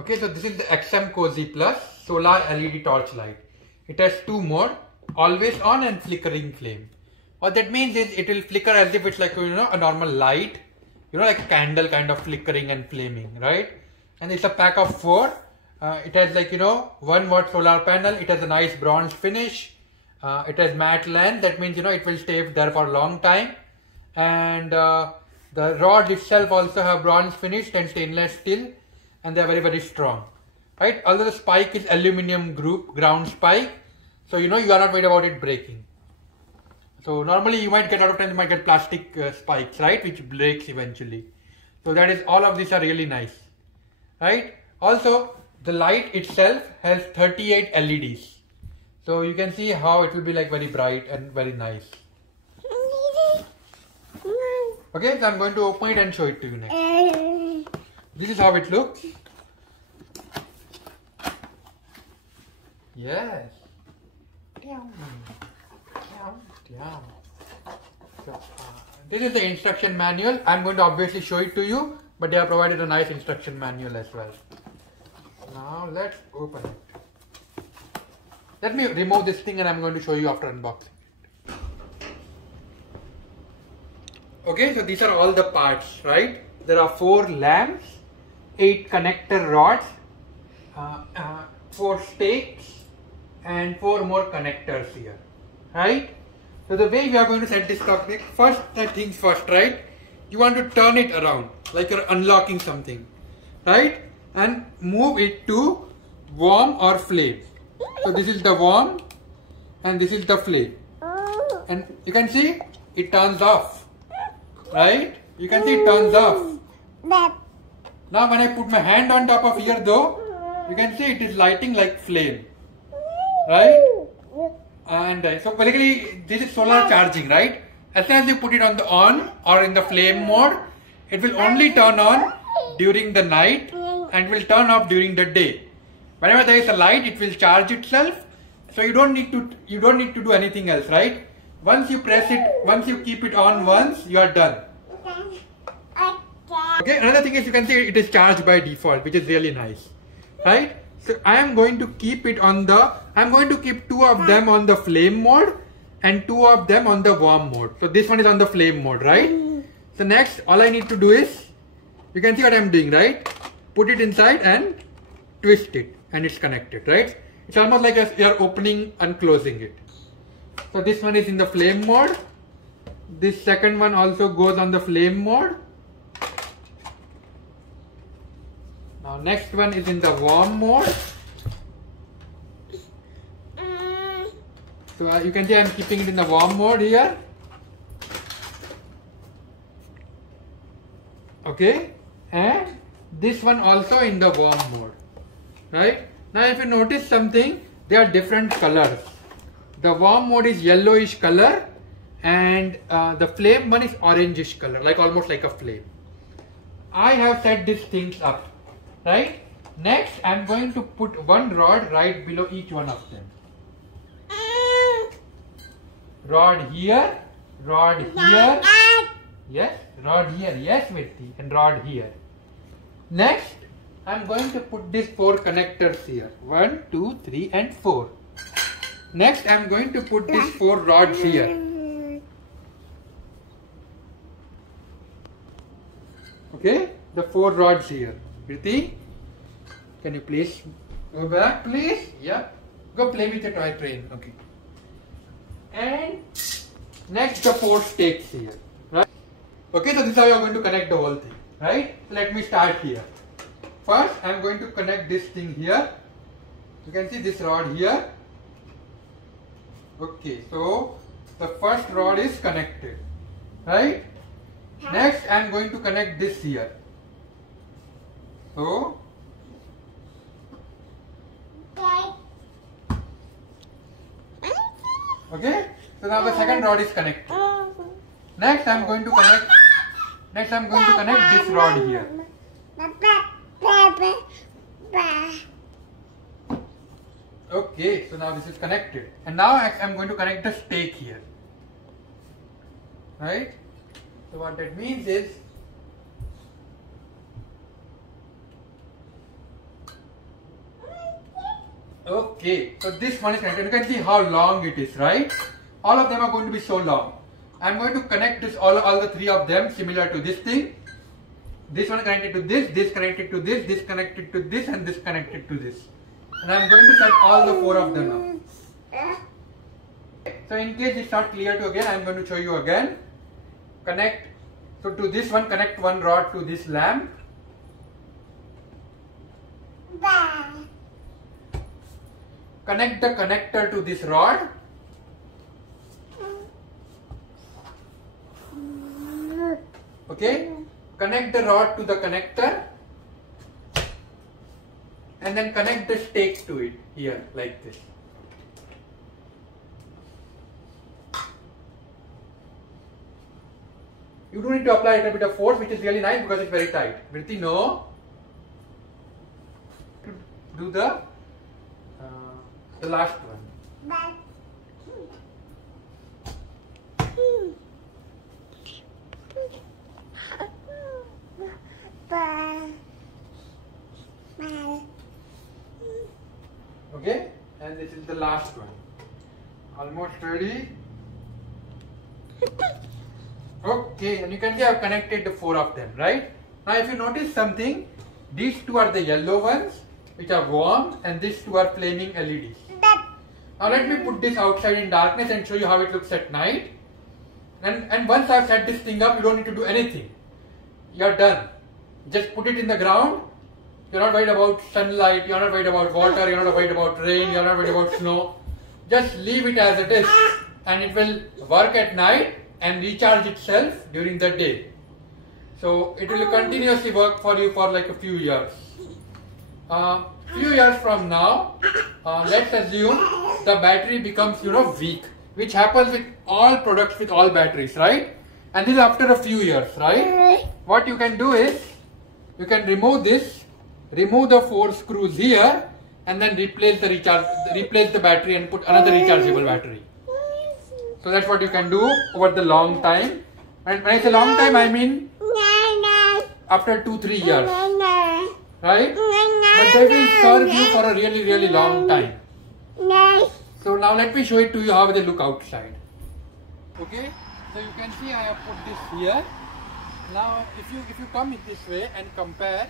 Okay, so this is the XM Cozy Plus Solar LED torch light. It has two modes, always on and flickering flame. What that means is it will flicker as if it's like, you know, a normal light, you know, like a candle kind of flickering and flaming, right? And it's a pack of 4. It has like, you know, 1 watt solar panel. It has a nice bronze finish. It has matte lens. That means, you know, it will stay there for a long time. And the rod itself also have bronze finish and stainless steel, and they are very, very strong, right? Although the spike is aluminum ground spike, so you know you are not worried about it breaking. So normally you might get, out of time you might get plastic spikes, right, which breaks eventually. So that is, all of these are really nice, right? Also the light itself has 38 LEDs, so you can see how it will be like very bright and very nice. Okay, so I'm going to open it and show it to you next. This is how it looks. Yes. This is the instruction manual. I'm going to obviously show it to you, but they have provided a nice instruction manual as well. Now let's open it. Let me remove this thing and I'm going to show you after unboxing. Okay, so these are all the parts, right? There are 4 lamps, 8 connector rods, 4 stakes, and 4 more connectors here, right? So the way we are going to set this topic, first things first, right? You want to turn it around like you're unlocking something, right? And move it to warm or flame. So this is the warm and this is the flame. And you can see it turns off. Right? You can see it turns off. Now when I put my hand on top of here though, you can see it is lighting like flame. Right? And so basically this is solar charging, right? As soon as you put it on the on or in the flame mode, it will only turn on during the night and will turn off during the day. Whenever there is a light, it will charge itself. So you don't need to do anything else, right? Once you press it, once you keep it on once, you are done. Okay, another thing is you can see it is charged by default, which is really nice, right? So I am going to keep it on the, I'm going to keep 2 of them on the flame mode and 2 of them on the warm mode. So this one is on the flame mode, right? So next, all I need to do is, you can see what I'm doing, right? Put it inside and twist it and it's connected, right? It's almost like you are opening and closing it. So this one is in the flame mode. This second one also goes on the flame mode. Now next one is in the warm mode. So you can see I am keeping it in the warm mode here. Okay, and this one also in the warm mode, right? Now if you notice something, they are different colors. The warm mode is yellowish color and the flame one is orangish color, like almost like a flame. I have set these things up, right? Next, I am going to put 1 rod right below each one of them. Rod here, yes, rod here, yes Virti, and rod here. Next, I am going to put these 4 connectors here, 1, 2, 3 and 4. Next, I am going to put these 4 rods here. Okay, the 4 rods here. Priti, can you please go back, please? Yeah, go play with the toy train. Okay. And next, the 4 stakes here. Right? Okay, so this is how you are going to connect the whole thing. Right? So let me start here. First, I am going to connect this thing here. You can see this rod here. Okay, so the first rod is connected, right? Next, I am going to connect this here. So, okay, so now the second rod is connected. Next, I am going to connect. Next, I am going to connect this rod here. Okay, so now this is connected, and now I am going to connect the stake here, right? So what that means is Okay, so this one is connected. You can see how long it is, right? All of them are going to be so long. I'm going to connect this all the three of them similar to this thing. This one connected to this connected to this connected to this, and this connected to this. And I'm going to set all the four of them up. So in case it's not clear to again, I'm going to show you again. Connect. So to this one, connect one rod to this lamp. Connect the connector to this rod. Okay. Connect the rod to the connector. And then connect the stake to it here like this. You do need to apply a little bit of force, which is really nice because it's very tight. Vritti, no. Do the last one. Okay, and this is the last one. Almost ready. Okay, and you can see I have connected the four of them, right? Now if you notice something, these two are the yellow ones which are warm, and these two are flaming LEDs. Now let me put this outside in darkness and show you how it looks at night. And once I've set this thing up, you don't need to do anything. You're done. Just put it in the ground. You're not worried about sunlight, you're not worried about water, you're not worried about rain, you're not worried about snow. Just leave it as it is, and it will work at night and recharge itself during the day. So it will continuously work for you for like a few years. Few years from now, let's assume the battery becomes weak, which happens with all products with all batteries, right? And this is after a few years, right? What you can do is, you can remove this, remove the 4 screws here, and then replace the battery and put another rechargeable battery. So that's what you can do over the long time. And when I say long time, I mean after 2-3 years, right? But they will serve you for a really, really long time. So now let me show it to you how they look outside. Okay, so you can see I have put this here. Now if you come in this way and compare,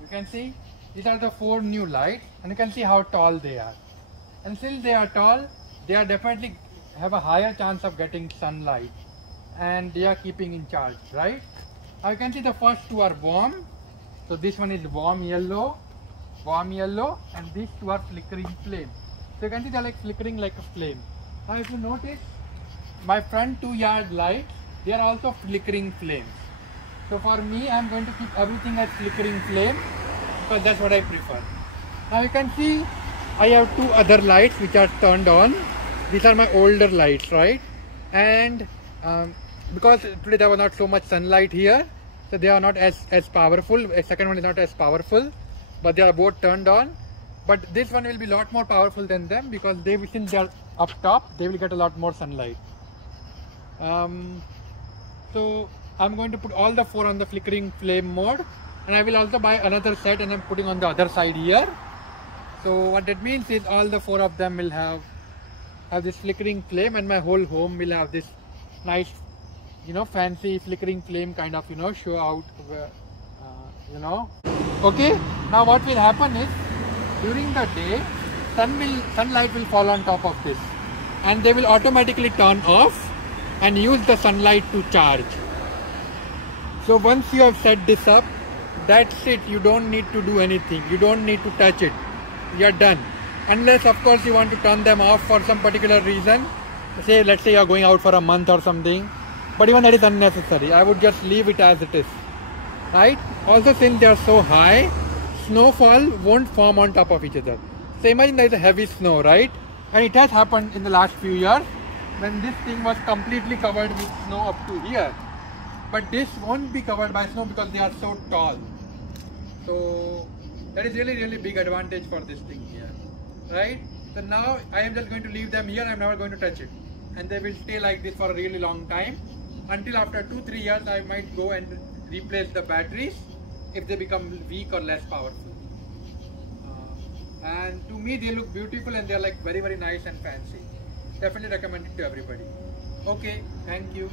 you can see these are the 4 new lights, and you can see how tall they are. And since they are tall, they are definitely have a higher chance of getting sunlight, and they are keeping in charge, right? Now you can see the first 2 are warm. So this one is warm yellow, and these 2 are flickering flame. So you can see they are like flickering like a flame. Now if you notice, my front 2 yard lights, they are also flickering flames. So for me, I am going to keep everything as flickering flame because that's what I prefer. Now you can see I have 2 other lights which are turned on. These are my older lights, right? And because today there was not so much sunlight here, so they are not as powerful. A second one is not as powerful, but they are both turned on. But this one will be a lot more powerful than them because since they are up top, they will get a lot more sunlight. So I'm going to put all the 4 on the flickering flame mode, and I will also buy another set and I'm putting on the other side here. So what that means is all the 4 of them will have this flickering flame, and my whole home will have this nice, fancy flickering flame kind of, show out, Okay, now what will happen is, during the day, sunlight will fall on top of this, and they will automatically turn off and use the sunlight to charge. So once you have set this up, that's it. You don't need to do anything. You don't need to touch it. You're done. Unless of course you want to turn them off for some particular reason. Let's say you're going out for a month or something. But even that is unnecessary. I would just leave it as it is. Right? Also, since they are so high, snowfall won't form on top of each other. So imagine there is a heavy snow, right? And it has happened in the last few years when this thing was completely covered with snow up to here. But this won't be covered by snow because they are so tall. So that is really, really big advantage for this thing here, right? So now I am just going to leave them here. I am never going to touch it, and they will stay like this for a really long time, until after 2-3 years I might go and replace the batteries if they become weak or less powerful. and to me they look beautiful and they're like very nice and fancy. Definitely recommend it to everybody. Okay, thank you.